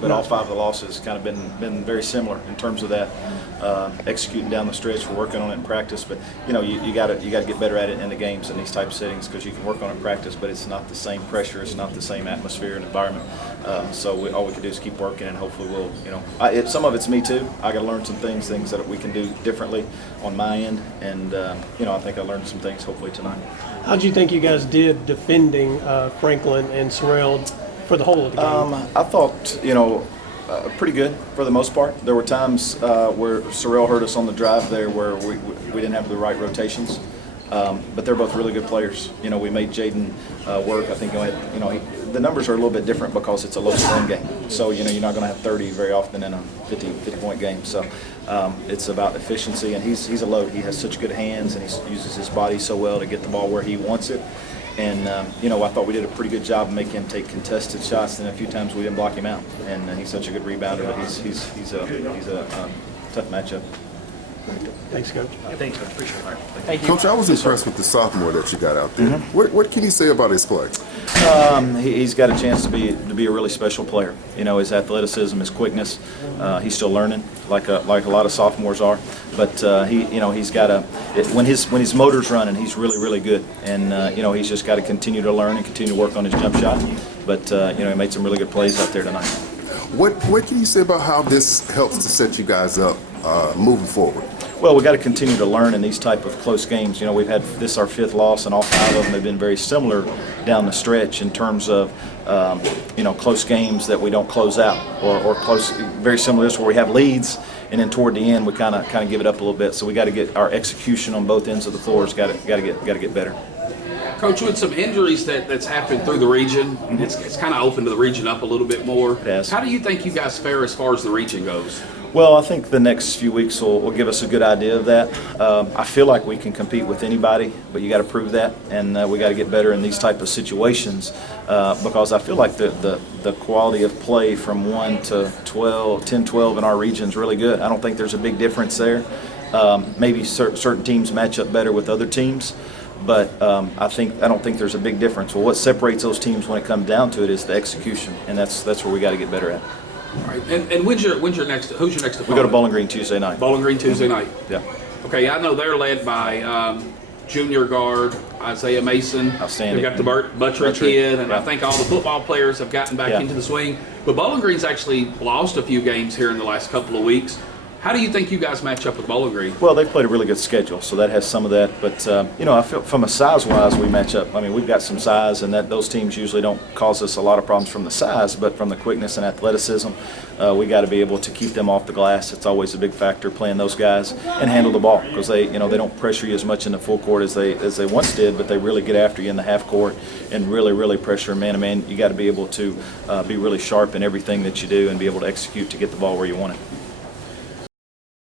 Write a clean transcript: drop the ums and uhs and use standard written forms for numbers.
But all 5 of the losses kind of been very similar in terms of that executing down the stretch. We're working on it in practice, but you got to get better at it in the games in these type of settings, because you can work on it in practice, but it's not the same pressure, it's not the same atmosphere and environment. So all we can do is keep working, and hopefully we'll some of it's me too. I got to learn some things that we can do differently on my end, and I think I learned some things hopefully tonight. How do you think you guys did defending Franklin and Sorrell for the whole of the game? I thought, pretty good for the most part. There were times where Sorrell hurt us on the drive there where we didn't have the right rotations. But they're both really good players. We made Jaden work. I think the numbers are a little bit different because it's a low-scoring game. So you're not going to have 30 very often in a 50-point game. So it's about efficiency, and he's a load. He has such good hands, and he uses his body so well to get the ball where he wants it. And I thought we did a pretty good job of making him take contested shots, and a few times we didn't block him out. And he's such a good rebounder, but he's a tough matchup. Thanks, Coach. Thanks, Coach. Appreciate it. Thank you. Coach, I was impressed with the sophomore that you got out there. What can you say about his play? He's got a chance to be a really special player. His athleticism, his quickness. He's still learning, like a lot of sophomores are. But he's got when his motor's running, he's really good. And he's just got to continue to learn and continue to work on his jump shot. But he made some really good plays out there tonight. What can you say about how this helps to set you guys up moving forward? Well, we got to continue to learn in these type of close games. We've had this our 5th loss, and all 5 of them have been very similar down the stretch in terms of close games that we don't close out, or close, very similar to this where we have leads, and then toward the end we kind of give it up a little bit. So we got to get our execution on both ends of the floor. Got to get better. Coach, with some injuries that's happened through the region, it's kind of opened the region up a little bit more. It has. How do you think you guys fare as far as the region goes? Well, I think the next few weeks will give us a good idea of that. I feel like we can compete with anybody, but you got to prove that, and we got to get better in these type of situations because I feel like the quality of play from 1 to 12, 10-12 in our region is really good. I don't think there's a big difference there. Maybe certain teams match up better with other teams, but I don't think there's a big difference. Well, what separates those teams when it comes down to it is the execution, and that's where we got to get better at. All right. And who's your next opponent? We go to Bowling Green Tuesday night. Bowling Green Tuesday night. Yeah. Okay, I know they're led by junior guard Isaiah Mason. Outstanding. They've got the Butcher kid, and yeah. I think all the football players have gotten back into the swing. But Bowling Green's actually lost a few games here in the last couple of weeks. How do you think you guys match up with Bowling Green? Well, they've played a really good schedule, so that has some of that. But, I feel from a size-wise, we match up. I mean, we've got some size, and those teams usually don't cause us a lot of problems from the size, but from the quickness and athleticism, we got to be able to keep them off the glass. It's always a big factor playing those guys and handle the ball because they don't pressure you as much in the full court as they once did, but they really get after you in the half court and really pressure man-to-man. You got to be able to be really sharp in everything that you do and be able to execute to get the ball where you want it.